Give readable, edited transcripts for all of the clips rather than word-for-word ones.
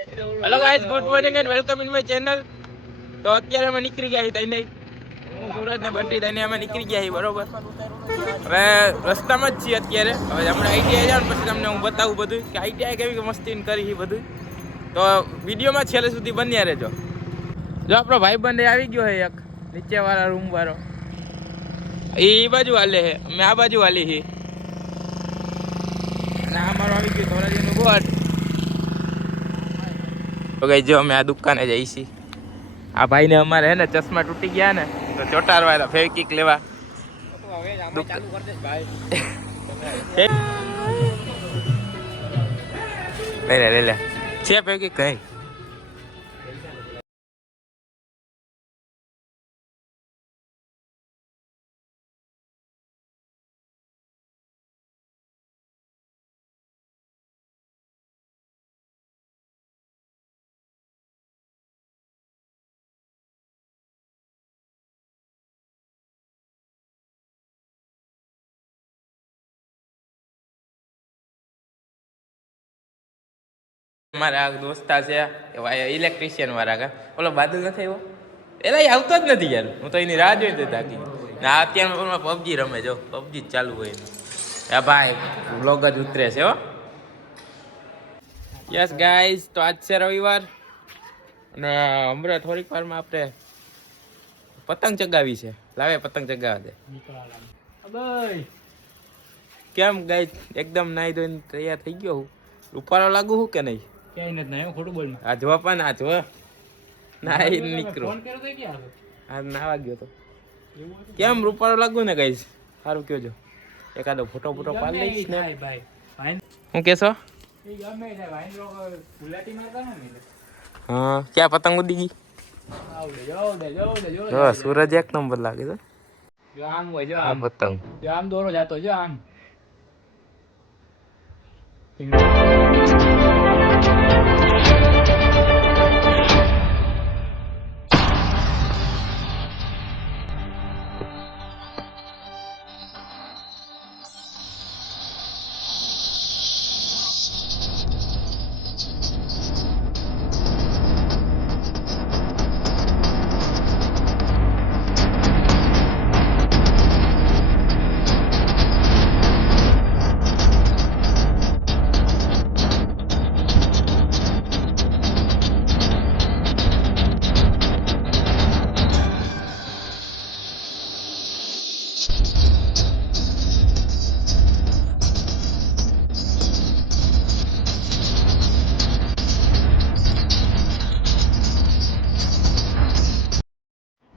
Hello guys, good morning and welcome in my channel. તો અત્યારે અમે નીકળી ગયા છીએ તઈને. હું સુરત ને બંટી તઈને અમે નીકળી ગયા છીએ, બરોબર. હવે રસ્તામાં જ છીએ અત્યારે. હવે હમણાં આઈટીઆઈ જાવ ને પછી તમને હું બતાવું બધું કે આઈટીઆઈ કેવી મસ્તી કરી છે બધું. તો વિડીયોમાં છેલ્લે સુધી બન્યા રહેજો. જો આપણો ભાઈબંધ આવી ગયો છે એક નીચેવાળા રૂમ વાળો. એ બાજુ હાલે છે, અમે આ બાજુ હાલી છીએ. અને આ મારો આવી ગયો ધોરાજીનું બોટ. તો ગઈ જો અમે આ દુકાને જઈ છીએ. આ ભાઈને અમારે હે ને ચશ્મા તૂટી ગયા ને તો ચોટાડવા હતા ફેવિકિક લેવા. લે લે છે ફેવિકિક કઈ. મારા દોસ્તા છે ઇલેક્ટ્રિશિયન વાળા કા ઓલો બાદલ નથી આવ્યો એલા આવતો જ નથી યાર. હું તો એની રાહ જોઈ દે તાકી ના અત્યારે પબજી રમે જો પબજી જ ચાલુ હોય આ ભાઈ વ્લોગ જ ઉતરે છે હો. યસ ગાઈઝ, તો આજ છે રવિવાર અને હમણાં થોડીક વારમાં આપણે પતંગ ચગાવી છે. લાવે પતંગ ચગાવવા દે. કેમ ગાઈઝ એકદમ નાઈ ધોઈને તૈયાર થઈ ગયો હું. રૂપાળો લાગુ હું કે નહીં? ક્યાંય નથી ના ખોટું બોલ. આ જોવા પણ આ જોવા ના નીકળો હા નાવા ગયો તો કેમ રૂપાળો લાગુ ને ગાઈઝ? સારું કયો જો એકાદો ફોટો ફોટો પાડી લઈશ ને. હું કેશો? હા ક્યાં પતંગ ઉડી ગઈ? જો સૂરજ એક નંબર લાગે છે. જો આમ હોય જો આમ પતંગ જો આમ દોરો જાતો જો આમ.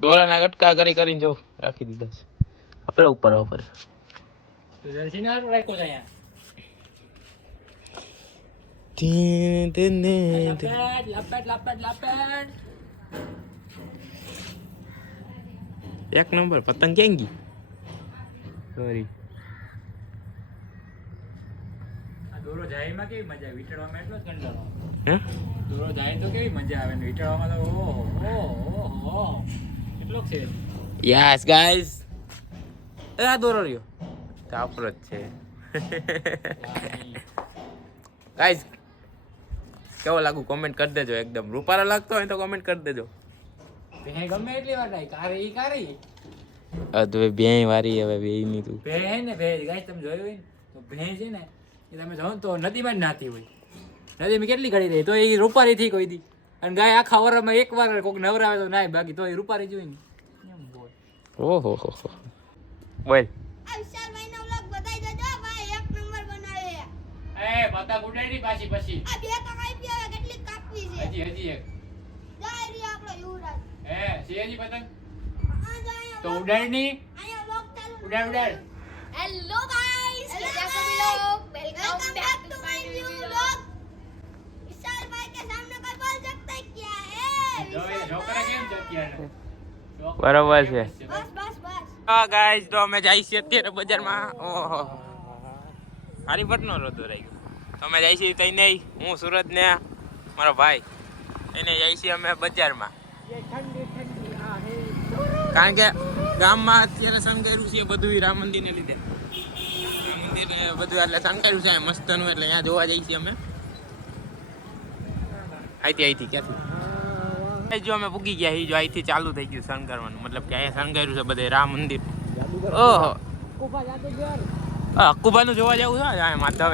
દોરાના ગટકા કરી કરીને જો રાખી દીધા છે આપણે ઉપર ઉપર. એક નંબર પતંગ ક્યાં ગઈ? સોરી દોરો જાય એમાં કેવી મજા આવે, વીટળવામાં એટલો જ કંટાળો. હે દોરો જાય તો કેવી મજા આવે ને વીટળવામાં તો ઓહો કેટલો છે. યસ ગાઈસ, આ દોરો રહ્યો તો આપણો જ છે. ગાઈસ કેવો લાગુ કોમેન્ટ કરી દેજો. એકદમ રૂપાળો લાગતો હોય તો કોમેન્ટ કરી દેજો. ગમે એટલી વાર કારી કારી હવે બે વારી હવે બે ની તું ભે ને ભે ગાઈસ તમે જોયું હોય ને તો ભે છે ને એ તમે જોવો તો નદીમાં જ નાતી હોય. નદીમાં કેટલી ઘડી રહી તો એ રૂપારી થી કોઈ દી. અને ગાય આખા વરમાં એક વાર કોઈક નવરાવે તો નાય, બાકી તો એ રૂપારી જોઈ ને એમ બોલ. ઓહો હો હો બોલ. પતંગ ઉડાડી પાછી પછી આ બે તો કાઈ પીવે કેટલી કાપવી છે હજી એક જાય આપણો યુવરાજ હે સીજી પતંગ તો ઉડાડની આયા લોક ચાલુ ઉડાડ. હેલો ગાઈસ, कैसे हो लोग? Welcome back to my new vlog. Vishal भाई के सामने कोई बोल सकता है क्या है? जोकरा કેમ જતી બરાબર છે. બસ બસ બસ. હા ગાઈસ, તો અમે જઈ છીએ અત્યારે બજારમાં. ઓહો હારીપટનો રોતો રહી ગયો. અમે જઈ છીએ તઈ નહીં, હું સુરત ને મારો ભાઈ એને જઈ છીએ અમે બજારમાં. કારણ કે ગામમાં અત્યારે શણગાર્યું છે બધું રામ મંદિરને લીધે. રામ મંદિર બધું એટલે શણગાર્યું છે મસ્તનું, એટલે અહીંયા જોવા જઈએ છીએ અમે. અહીંથી ક્યાંથી જો અમે પૂગી ગયા જો અહીંથી ચાલુ થઈ ગયું શણગારવાનું, મતલબ કે અહીંયા શણગાર્યું છે બધે રામ મંદિર. ઓહો અક્કુબાનું જોવા જવું છે અહીંયા માધવ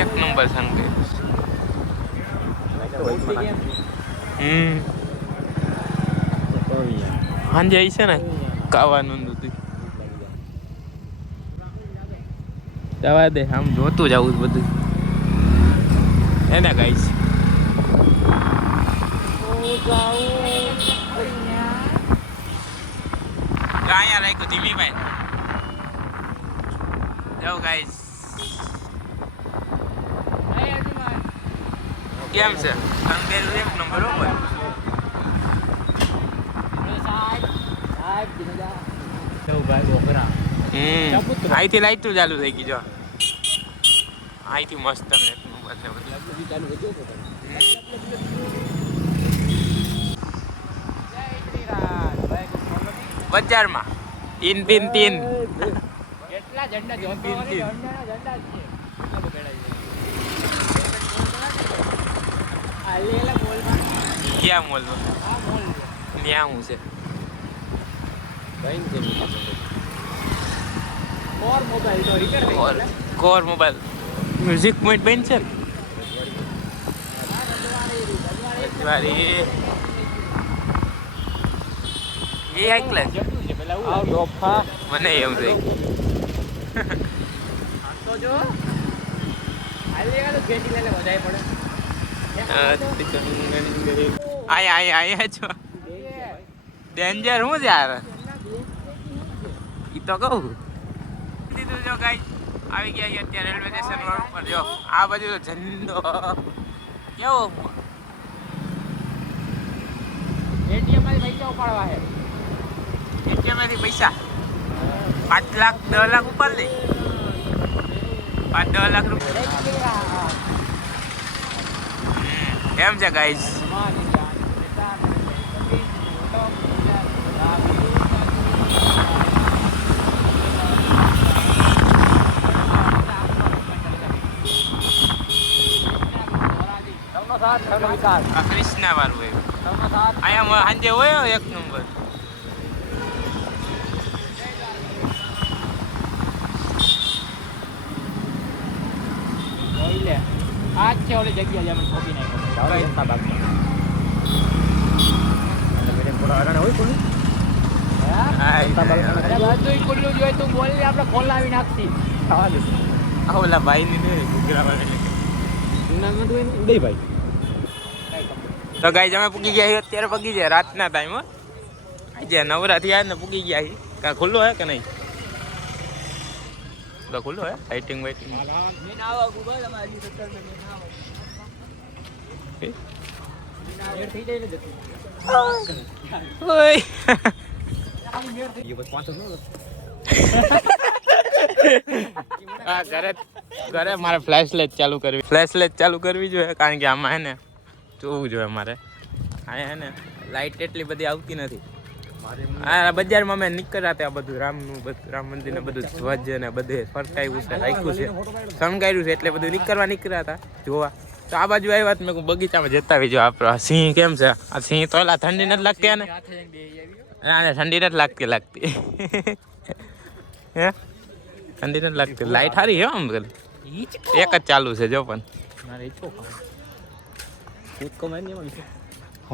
એક નંબર શણગાર્યું. સાંજે આવી છે ને ખાવાનું બધું જવા દે, આમ જોતું જવું બધું એને ગાઈશ. અહીંયા રાખ્યું ધીમી ભાઈ જાઓ ગાઈશ. કેમ છે શણગાર્યું એક નંબર ઉપર. અહીંથી લાઈટ ચાલુ થઈ ગઈ જો અહીંથી મસ્ત બજારમાં તીન કેટલા ક્યાં મોલમાં ત્યાં હું છે કોર મોબાઈલ મ્યુઝિક પોઈન્ટ બન છે એ આઈકલે મને એમ થઈ આયા છો ડેન્જર હું યાર ઈ તો કહું દીધું. જો ગાઈસ આવી ગયા અત્યારે રેલવે સ્ટેશન રોડ ઉપર. જો આ બાજુ તો ઝંડો કેવો એટીએમ માંથી પૈસા ઉપાડવા છે. એટીએમ માંથી પૈસા 5 લાખ 10 લાખ ઉપર લે 5-10 લાખ રૂપિયા એમ છે ગાઈસ. કૃષ્ણા વાળું હોય અહીંયા સાંજે હોય એક નંબર. આ છે ઓલી જગ્યા જેમ ખોટી ખોલાવી નાખતી ઓલા ભાઈ ની ઉદયભાઈ. તો ગાઈસ અમે પૂગી ગયા અત્યારે પૂગી જાય રાતના ટાઈમ આજે નવરા થયા ને પૂગી ગયા. કાં ખુલ્લો હે કે નહીં? તો ખુલ્લો હે લાઇટિંગ વાઇટિંગ ઘરે મારે ફ્લેશ લાઇટ ચાલુ કરવી જોઈએ કારણ કે આમાં હે ને જોવું જોઈએ મારે. અહીંયા હે ને લાઇટ એટલી બધી આવતી નથી. આ બજારમાં મેં નીકળ્યા ત્યાં બધું રામ મંદિર ને બધું ધ્વજ ને બધે ફરકાયું છે રાખ્યું છે શણગાર્યું છે એટલે બધું નીકળ્યા હતા જોવા. તો આ બાજુ આવ્યા મેં બગીચામાં જતા આવી જો આપણો સિંહ કેમ છે. આ સિંહ તો એલા ઠંડી નથી લાગતી ને ઠંડી નથી લાગતી હે ઠંડી નથી લાગતી. લાઈટ સારી હે આમ એક જ ચાલુ છે જો પણ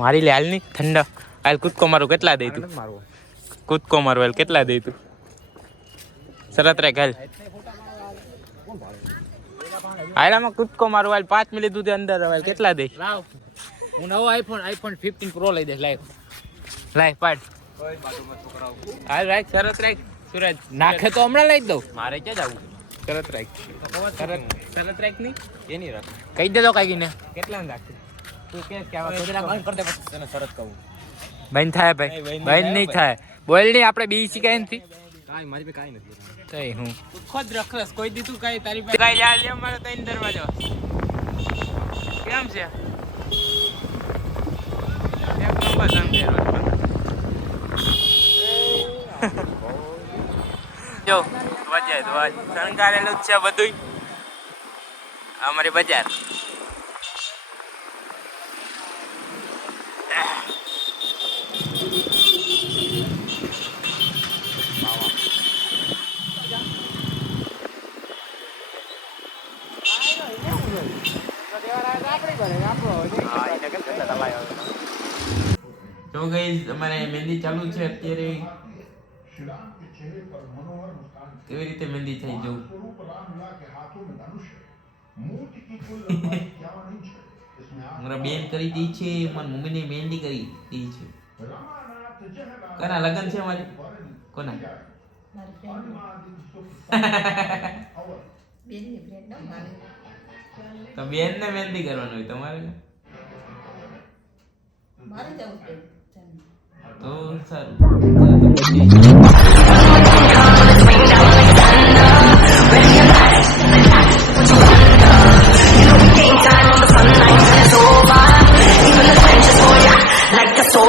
મારી લે હાલ ની ઠંડા હાલ કૂદકો મારું કેટલા દઈ તું કૂદકો મારું હાલ કેટલા દઈ તું શરત રાખ હાલ હાલામાં કૂદકો મારું હાલ 5 મિનિટ સુધી અંદર હાલ કેટલા દઈ હું નવો આઈફોન 15 પ્રો લઈ દઈશ લાઈવ પાડ હાલ રાખ શરત રાખ સુરજ નાખે તો હમણાં લઈ દઉં મારે ક્યાં જવું શરત રાખ શરત રાખ ની એની રાખ કહી દે તો કઈ ને કેટલા રાખી તું કે બંધ કરી દે પછી તને શરત કહું બંધ થાય ભાઈ બંધ નહીં થાય બોલ નહીં આપણે બી શીખાય નથી કાઈ મારી પાસે કાઈ નથી કઈ હું ખુદ રખરસ કોઈ દીધું કાઈ તારી પાસે કાઈ યાદ લે મારો તૈન દરવાજો કેમ છે એક નંબર સંકેરો છે તો આ શણગારેલું જ છે બધું અમારી બજાર. તો ગાઈસ અમારે મહેંદી ચાલુ છે અત્યારે. કેવી રીતે મહેંદી થઈ જવું મારા બેન કરી દી છે, મારા મમ્મીને મહેંદી કરી દી છે. કોના લગન છે મારી? કોના? તો બેન ને મહેંદી કરવાનું હોય તમારે તો સારું.